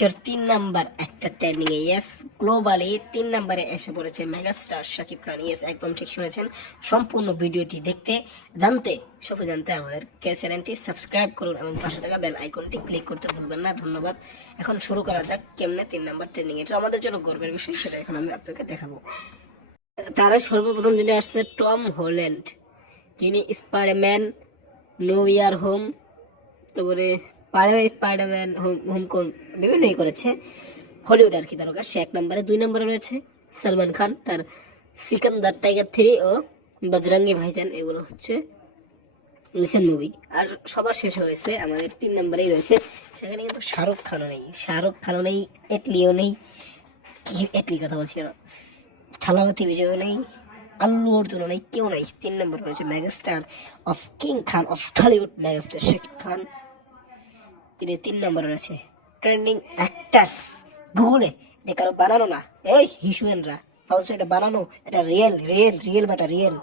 বিশ্বের তিন নাম্বার একটা ট্রেন্ডিং এ ইয়েস গ্লোবালি তিন নাম্বারে এসে পড়েছে মেগাস্টার শাকিব খান। ইয়েস একদম ঠিক শুনেছেন। সম্পূর্ণ ভিডিওটি দেখতে, জানতে, সবাই জানতে আমাদের চ্যানেলটি সাবস্ক্রাইব করুন এবং পাশে থাকা বেল আইকনটি ক্লিক করতে ভুলবেন না। ধন্যবাদ। এখন শুরু করা যাক কেমনে তিন নাম্বার ট্রেন্ডিং এটা আমাদের জন্য গর্বের বিষয় সেটা এখন আমি আপনাকে দেখাবো। তারা সর্বপ্রথম যিনি আসছে, টম হল্যান্ড। যিনি স্পাইডারম্যান নো ইয়ার হোম তারপরে স্পাইডারম্যান স্পাইডারম্যান হোম হোম কোন বিভিন্ন ই করেছে। হলিউড আর কি তারকা সে এক নম্বরে, দুই নম্বরে রয়েছে সলমান খান তার সিকান্দার টাইগার থ্রি ও বজরঙ্গি ভাইজান এগুলো হচ্ছে রিসেন্ট মুভি আর সবার শেষ হয়েছে আমাদের তিন নম্বরেই রয়েছে। সেখানে কিন্তু শাহরুখ খানও নেই। শাহরুখ খানও নেই এটলিও নেই। কি এটলি কথা বলছি না থালাবাতি বিজয়ও নেই, আল্লু অর্জুনও নেই, কেউ নেই। তিন নম্বর রয়েছে megastar of king Khan of Tollywood megastar Shakib Khan তিনি তিন নম্বরে রয়েছে। ট্রেন্ডিং অ্যাক্টার্স গুগলে এটা কারও বানানো না। এই হিসুয়েনরা অবশ্য এটা বানানো? এটা real real real Bata real